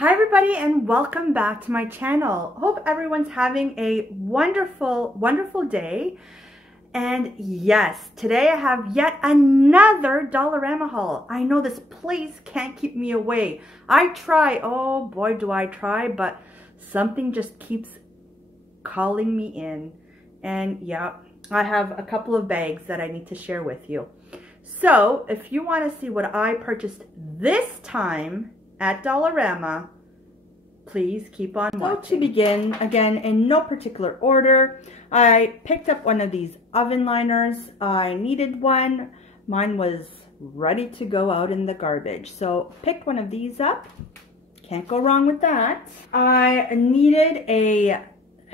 Hi everybody and welcome back to my channel. Hope everyone's having a wonderful day. And yes, today I have yet another Dollarama haul. I know this place can't keep me away. I try, oh boy do I try, but something just keeps calling me in. And yeah, I have a couple of bags that I need to share with you. So if you want to see what I purchased this time at Dollarama, please keep on watching. So to begin, again, in no particular order, I picked up one of these oven liners. I needed one. Mine was ready to go out in the garbage. So picked one of these up. Can't go wrong with that. I needed a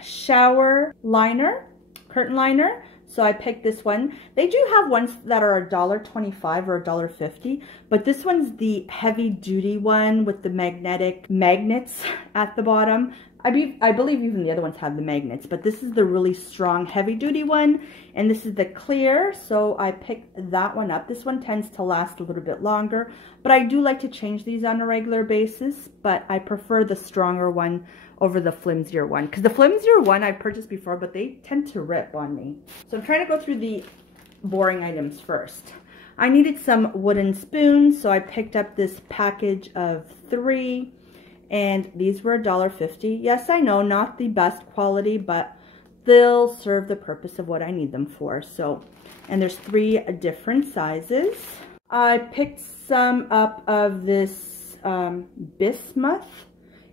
shower liner, curtain liner. So I picked this one. They do have ones that are $1.25 or $1.50, but this one's the heavy duty one with the magnets at the bottom. I believe even the other ones have the magnets, but this is the really strong heavy duty one, and this is the clear, so I picked that one up. This one tends to last a little bit longer, but I do like to change these on a regular basis, but I prefer the stronger one over the flimsier one, because the flimsier one I purchased before, but they tend to rip on me. So I'm trying to go through the boring items first. I needed some wooden spoons, so I picked up this package of 3, and these were $1.50. Yes, I know, not the best quality, but they'll serve the purpose of what I need them for. So, and there's 3 different sizes. I picked some up of this bismuth.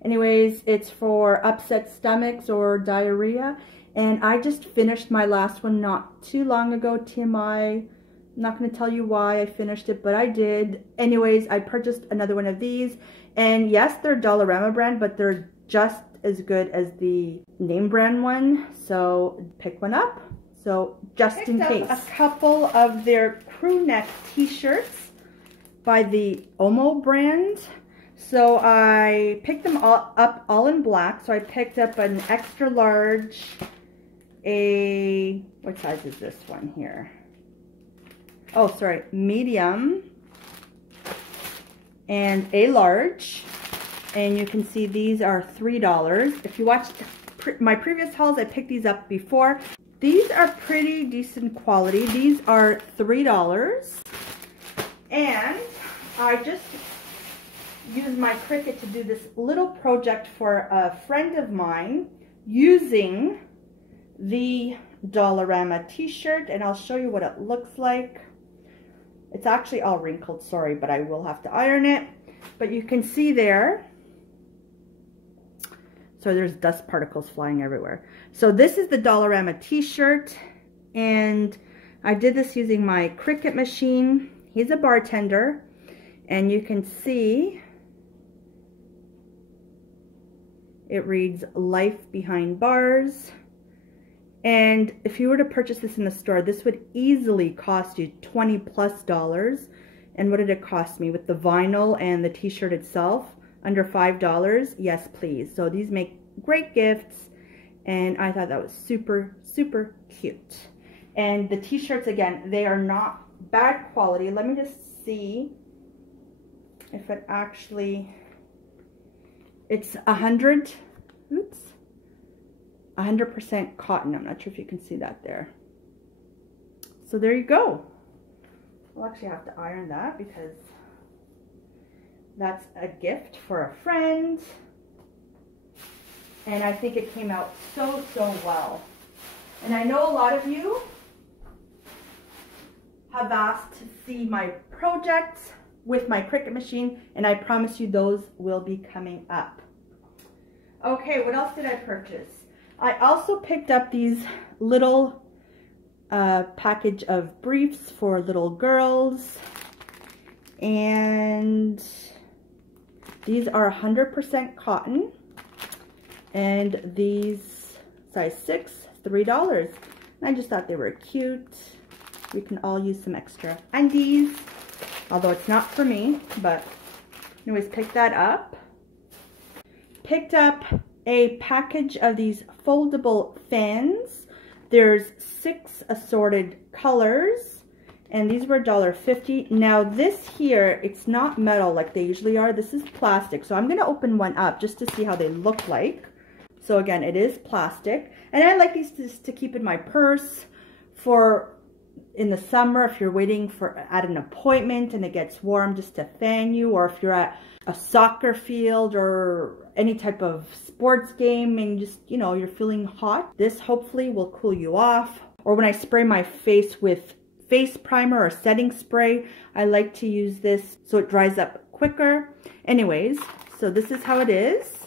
Anyways, it's for upset stomachs or diarrhea, and I just finished my last one not too long ago. TMI, I'm not going to tell you why I finished it, but I did. Anyways, I purchased another one of these, and yes, they're Dollarama brand, but they're just as good as the name brand one, so pick one up. So just in case. A couple of their crew neck t-shirts by the Omo brand. So I picked them all up all in black. So I picked up an extra large, what size is this one here? Oh, sorry, medium, and a large. And you can see these are $3. If you watched my previous hauls, I picked these up before. These are pretty decent quality. These are $3. And I just used my Cricut to do this little project for a friend of mine using the Dollarama t-shirt, and I'll show you what it looks like. It's actually all wrinkled, sorry, but I will have to iron it. But you can see there, so there's dust particles flying everywhere. So this is the Dollarama t-shirt, and I did this using my Cricut machine. He's a bartender, and you can see it reads Life Behind Bars. And if you were to purchase this in the store, this would easily cost you $20+. And what did it cost me with the vinyl and the t-shirt itself? Under $5? Yes, please. So these make great gifts, and I thought that was super, super cute. And the t-shirts, again, they are not bad quality. Let me just see if it actually, it's 100% cotton. I'm not sure if you can see that there. So there you go. We'll actually have to iron that because that's a gift for a friend. And I think it came out so well. And I know a lot of you have asked to see my projects with my Cricut machine, and I promise you those will be coming up. Okay, what else did I purchase? I also picked up these little package of briefs for little girls, and these are 100% cotton, and these size 6, $3. And I just thought they were cute. We can all use some extra undies, although it's not for me, but anyways, picked that up. Picked up a package of these foldable fans. There's 6 assorted colors, And these were $1.50. Now this here, it's not metal like they usually are. This is plastic. So I'm going to open one up just to see how they look like. So again, it is plastic. And I like these to keep in my purse for in the summer if you're waiting for at an appointment and it gets warm, just to fan you, or if you're at a soccer field or any type of sports game and just, you know, you're feeling hot. This hopefully will cool you off. Or when I spray my face with face primer or setting spray, I like to use this so it dries up quicker. Anyways, so this is how it is.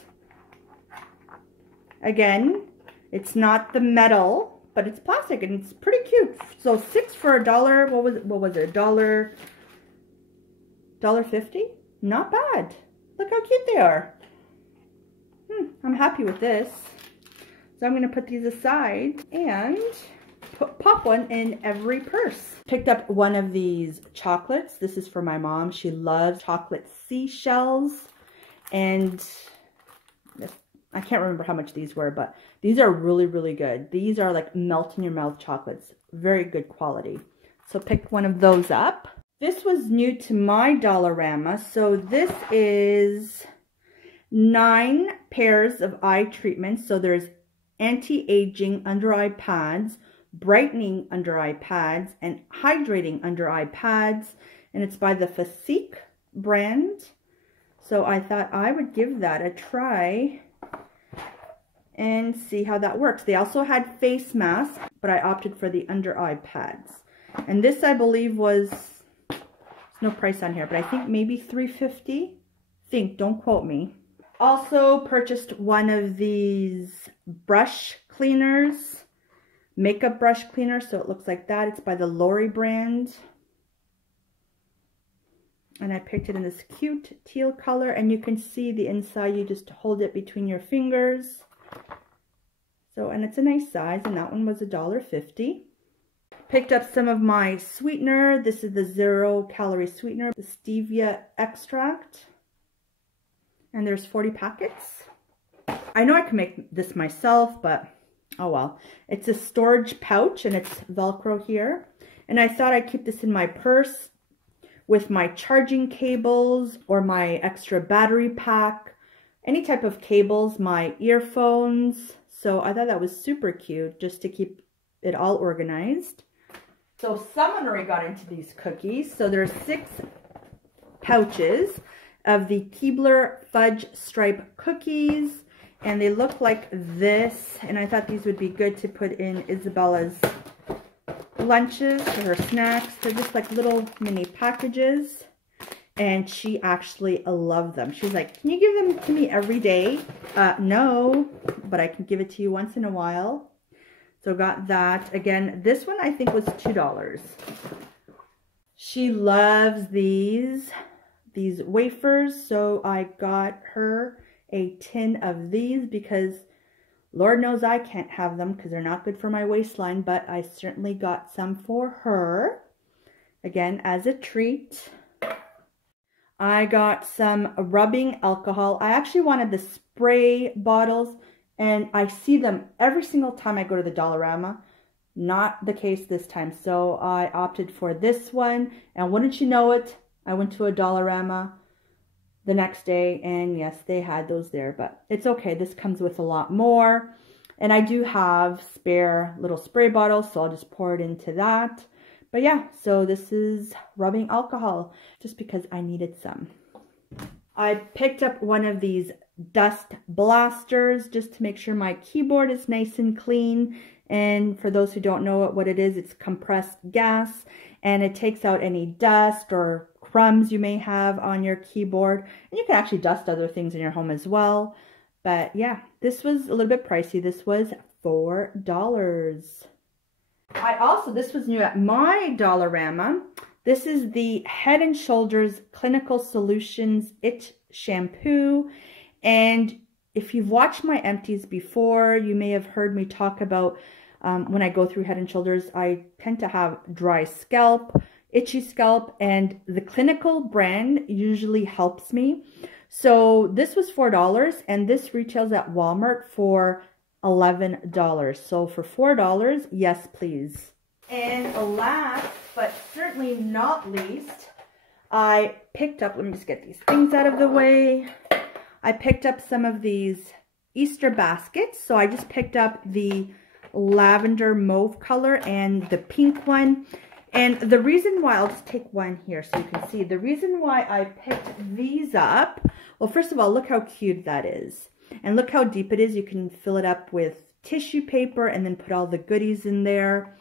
Again, it's not the metal, but it's plastic and it's pretty cute. So 6 for $1. What was it? $1.50? Not bad. Look how cute they are. I'm happy with this. So I'm going to put these aside and pop one in every purse. Picked up one of these chocolates. This is for my mom. She loves chocolate seashells. And I can't remember how much these were, but these are really, really good. These are like melt in your mouth chocolates. Very good quality. So picked one of those up. This was new to my Dollarama. So this is 9 pairs of eye treatments. So there's anti-aging under eye pads, brightening under eye pads, and hydrating under eye pads. And it's by the Physique brand. So I thought I would give that a try and see how that works. They also had face masks, but I opted for the under eye pads. And this, I believe, was, there's no price on here, but I think maybe $3.50. Don't quote me. Also purchased one of these brush cleaners, makeup brush cleaner. So it looks like that. It's by the Lori brand. And I picked it in this cute teal color, and you can see the inside. You just hold it between your fingers. So, and it's a nice size, and that one was $1.50. Picked up some of my sweetener. This is the 0-calorie sweetener, the Stevia Extract. And there's 40 packets. I know I can make this myself, but oh well. It's a storage pouch, and it's Velcro here. And I thought I'd keep this in my purse with my charging cables or my extra battery pack, any type of cables, my earphones. So I thought that was super cute just to keep it all organized. So someone already got into these cookies. So there's 6 pouches of the Keebler Fudge Stripe cookies. And they look like this. And I thought these would be good to put in Isabella's lunches or her snacks. They're just like little mini packages. And she actually loved them. She was like, can you give them to me every day? No, but I can give it to you once in a while. So got that. Again, this one I think was $2. She loves these wafers. So I got her a tin of these because Lord knows I can't have them because they're not good for my waistline. But I certainly got some for her. Again, as a treat. I got some rubbing alcohol. I actually wanted the spray bottles, and I see them every single time I go to the Dollarama. Not the case this time, so I opted for this one. And wouldn't you know it, I went to a Dollarama the next day, and yes, they had those there. But it's okay. This comes with a lot more. And I do have spare little spray bottles, so I'll just pour it into that. But yeah, so this is rubbing alcohol just because I needed some. I picked up one of these dust blasters just to make sure my keyboard is nice and clean. And for those who don't know what it is, it's compressed gas, and it takes out any dust or crumbs you may have on your keyboard. And you can actually dust other things in your home as well. But yeah, this was a little bit pricey. This was $4. This was new at my Dollarama. This is the Head & Shoulders Clinical Solutions It Shampoo. And if you've watched my empties before, you may have heard me talk about when I go through Head & Shoulders, I tend to have dry scalp, itchy scalp, and the Clinical brand usually helps me. So this was $4, and this retails at Walmart for $11. So for $4, yes, please. And last, but certainly not least, I picked up, let me just get these things out of the way. I picked up some of these Easter baskets. So I just picked up the lavender mauve color and the pink one. And the reason why, I'll just take one here so you can see. The reason why I picked these up, well, first of all, look how cute that is. And look how deep it is. You can fill it up with tissue paper and then put all the goodies in there.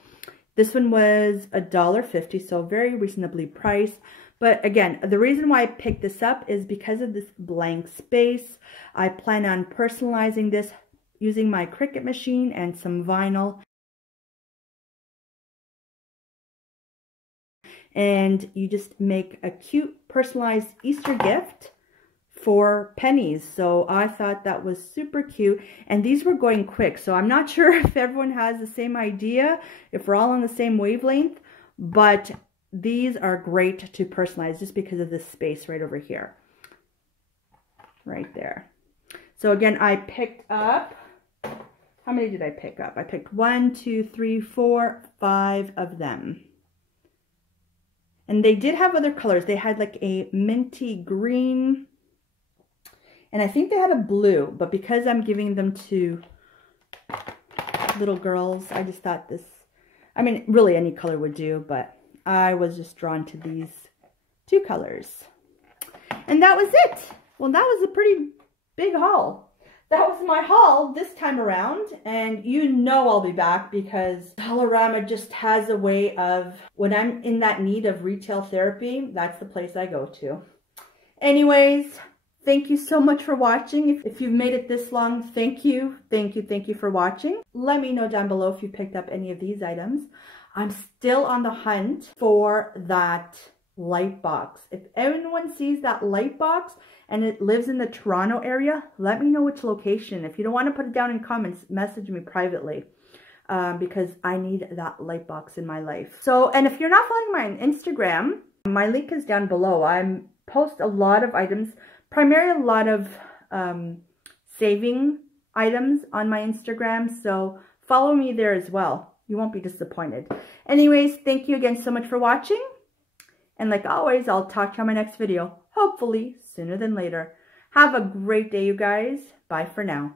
This one was $1.50, so very reasonably priced. But again, the reason why I picked this up is because of this blank space. I plan on personalizing this using my Cricut machine and some vinyl. And you just make a cute personalized Easter gift for pennies. So I thought that was super cute, and these were going quick, so I'm not sure if everyone has the same idea, if we're all on the same wavelength, but these are great to personalize just because of this space right over here, right there. So again, I picked up, how many did I pick up? I picked 1, 2, 3, 4, 5 of them. And they did have other colors. They had like a minty green, and I think they had a blue, but because I'm giving them to little girls, I just thought this, I mean, really any color would do, but I was just drawn to these 2 colors. And that was it. Well, that was a pretty big haul. That was my haul this time around, and you know I'll be back because Dollarama just has a way of, when I'm in that need of retail therapy, that's the place I go to. Anyways, thank you so much for watching. If you've made it this long, thank you for watching. Let me know down below if you picked up any of these items. I'm still on the hunt for that light box. If anyone sees that light box and it lives in the Toronto area, let me know which location. If you don't want to put it down in comments, message me privately because I need that light box in my life. So, and if you're not following my Instagram, my link is down below. I post a lot of items, primarily a lot of saving items on my Instagram, so follow me there as well. You won't be disappointed. Anyways, thank you again so much for watching. And like always, I'll talk to you on my next video, hopefully sooner than later. Have a great day, you guys. Bye for now.